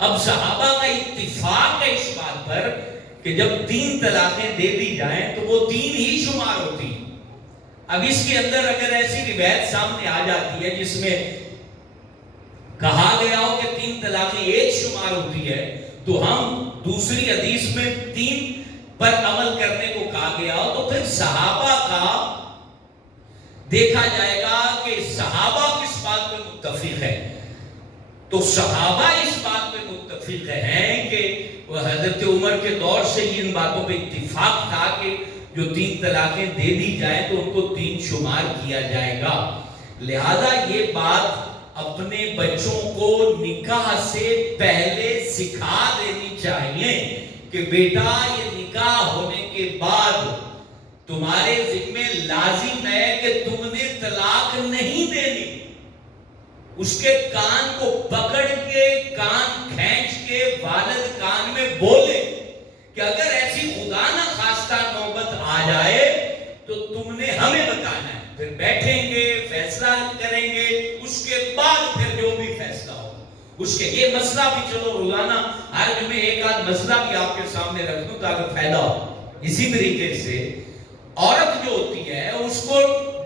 اب صحابہ کا اتفاق ہے اس بات پر کہ جب 3 طلاقیں دے دی جائیں تو وہ 3 ہی شمار ہوتی ہیں۔ اب اس کے اندر اگر ایسی روایت سامنے آ جاتی ہے جس میں کہا گیا ہو کہ 3 طلاقیں ایک شمار ہوتی ہے، تو ہم دوسری حدیث میں 3 پر عمل کرنے کو کہا گیا ہو تو پھر صحابہ کا دیکھا جائے گا کہ صحابہ کس بات پہ متفق ہے۔ تو صحابہ اس بات پہ متفق ہیں کہ وہ حضرت عمر کے دور سے ہی ان باتوں پہ اتفاق تھا کہ جو 3 طلاقیں دے دی جائیں تو ان کو 3 شمار کیا جائے گا۔ لہذا یہ بات اپنے بچوں کو نکاح سے پہلے سکھا دینی چاہیے کہ بیٹا یہ نکاح ہونے کے بعد تمہارے ذمہ لازم ہے کہ تم نے طلاق نہیں دینی۔ اس کے کان کو پکڑ کے کان کھینچ کے والد کان میں بولے کہ اگر ایسی خدا نہ خواستہ نوبت آ جائے تو تم نے ہمیں بتانا ہے، پھر بیٹھیں گے فیصلہ کریں گے، اس کے بعد پھر جو بھی فیصلہ ہو اس کے یہ مسئلہ بھی چلو روزانہ ہر جمعے ایک آدھ مسئلہ بھی آپ کے سامنے رکھ دوں تاکہ فائدہ ہو۔ اسی طریقے سے عورت جو ہوتی ہے اس کو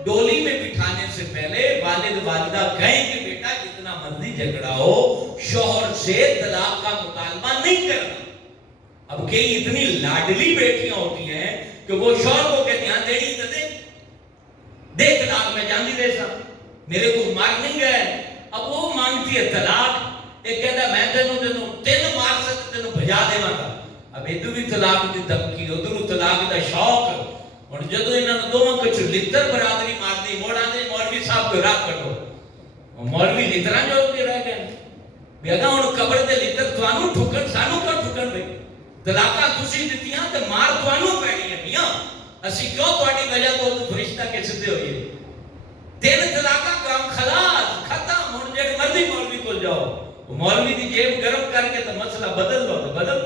ڈولی میں بٹھانے سے پہلے والد والدہ کہیں کہ بیٹا جتنا مرضی جھگڑا ہو شوہر سے طلاق کا مطالبہ نہیں کرنا۔ اب کئی اتنی لاڈلی بیٹیاں ہوتی ہیں کہ وہ شوہر کو کہتے ہیں دے نہیں دے طلاق میں جان نہیں دے سکتا میرے کو مار نہیں گئے۔ اب وہ مانگتی ہے طلاق، ایک کہتا ہے میں تینوں مار سکتا تینوں بھجا دے گا۔ اب ادھر بھی طلاق دی دھمکی ادھر طلاق دا شوق اور جدو انہوں دونوں کچھ لتر برادری مار دی موڑ آدھے مولوی صاحب کو راہ کٹو مولوی لتران جو ہوتے رہ گئے بھی اگا انہوں قبر دے لتر توانو ٹھکن سانو کر ٹھکن بھئی طلاقہ تسی دیتیاں تو مار توانو پہنی ہے میاں اسی کیوں توڑی وجہ تو فرشتہ کے سدھے ہوئی ہے 3 طلاقہ کام خلاص ختم ہون جیڑ مرضی مولوی کو جاؤ مولوی دی جیب گرم کر کے تو مسئلہ بدل لو تو بدل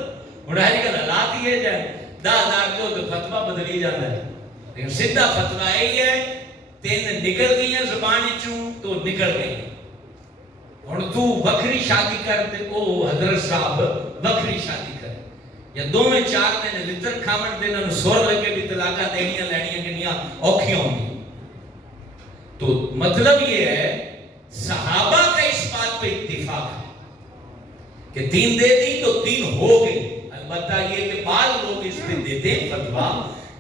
انہاں جی کا حالات یہ جائے 10,000 جو تو فتوہ بدلی جاتا ہے لیکن سدھا فتوہ یہی ہے 3 نکل گئی ہیں زبان چوں تو نکل گئی اور تو وکری شادی کرتے او حضرت صاحب وکری شادی کر یا 2 میں 4 دن لتر کھامن دینا سور لگے بھی طلاقہ دینیاں لینیاں کنیاں اوکھیاں ہوں گی۔ تو مطلب یہ ہے صحابہ کا اس بات پہ اتفاق ہے کہ 3 دے دی تو 3 ہو گئی۔ البتہ یہ کہ بعض لوگ اس پہ دیتے ہیں فتویٰ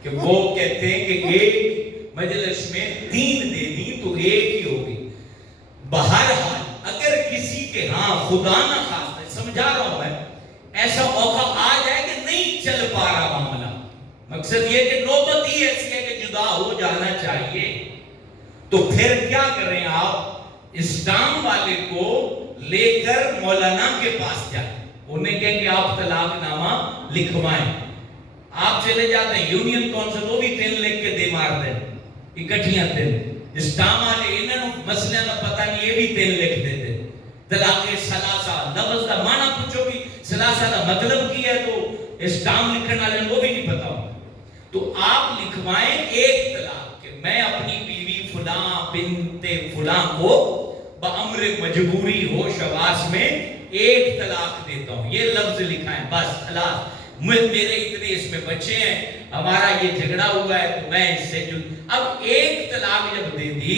کہ وہ کہتے ہیں کہ ایک مجلس میں 3 دے دی تو 1 ہی ہوگی۔ بہرحال اگر کسی کے ہاں خدا نہ خواستہ سمجھا رہا ہوں میں ایسا موقع آ جائے کہ نہیں چل پا رہا معاملہ، مقصد یہ کہ نوبت ہی ایسی ہے کہ جدا ہو جانا چاہیے، تو پھر کیا کریں آپ اسلام والے کو لے کر مولانا کے پاس جائیں، انہیں کہیں کہ آپ طلاق نامہ لکھوائیں۔ آپ چلے جاتے ہیں یونین کونسل وہ بھی 3 لکھ کے دے مار دیں اکٹھیاں 3 اسلام والے انہوں مسئلہ کا پتہ نہیں یہ بھی 3 لکھ دیتے طلاق ثلاثہ لفظ کا معنی پوچھو بھی ثلاثہ کا مطلب کی ہے تو اسلام لکھنے والے وہ بھی نہیں پتا ہو تو آپ لکھوائیں 1 طلاق کہ میں اپنی بیوی فلاں بنت فلاں کو بامر مجبوری ہو شواس میں 1 طلاق دیتا ہوں، یہ لفظ لکھائیں بس خلاص میرے اتنے اس میں بچے ہیں ہمارا یہ جھگڑا ہوا ہے تو میں اس سے اب 1 طلاق جب دے دی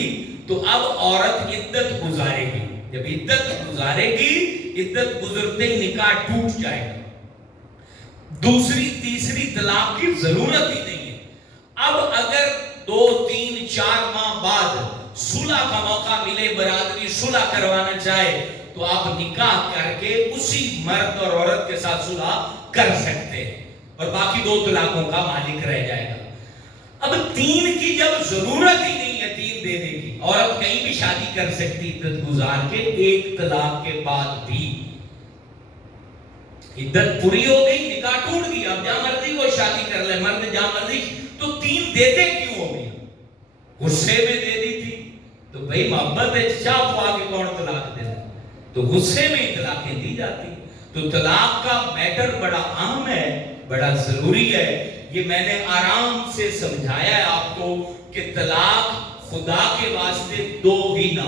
تو اب عورت عدت گزارے گی، جب عدت گزارے گی عدت گزرتے ہی نکاح ٹوٹ جائے گا، دوسری تیسری طلاق کی ضرورت ہی نہیں ہے۔ اب اگر 2 3 4 ماہ بعد صلح کا موقع ملے برادری صلح کروانا چاہے تو آپ نکاح کر کے اسی مرد اور عورت کے ساتھ صلح کر سکتے ہیں اور باقی 2 طلاقوں کا مالک رہ جائے گا۔ اب 3 کی جب ضرورت ہی نہیں ہے 3 دینے کی، عورت کہیں بھی شادی کر سکتی عدت گزار کے 1 طلاق کے بعد بھی، عدت پوری ہو گئی نکاح ٹوٹ گیا، اب جہاں مرضی کو شادی کر لے مرد جہاں مرضی، تو 3 دیتے کیوں ہو گیا؟ غصے میں دے دی تھی تو بھئی محبت ہے چاپ ہوا کے کون طلاق دینا، تو غصے میں ہی طلاقیں دی جاتی۔ تو طلاق کا میٹر بڑا اہم ہے، بڑا ضروری ہے، یہ میں نے آرام سے سمجھایا ہے آپ کو کہ طلاق خدا کے واسطے 2 ہی نہ،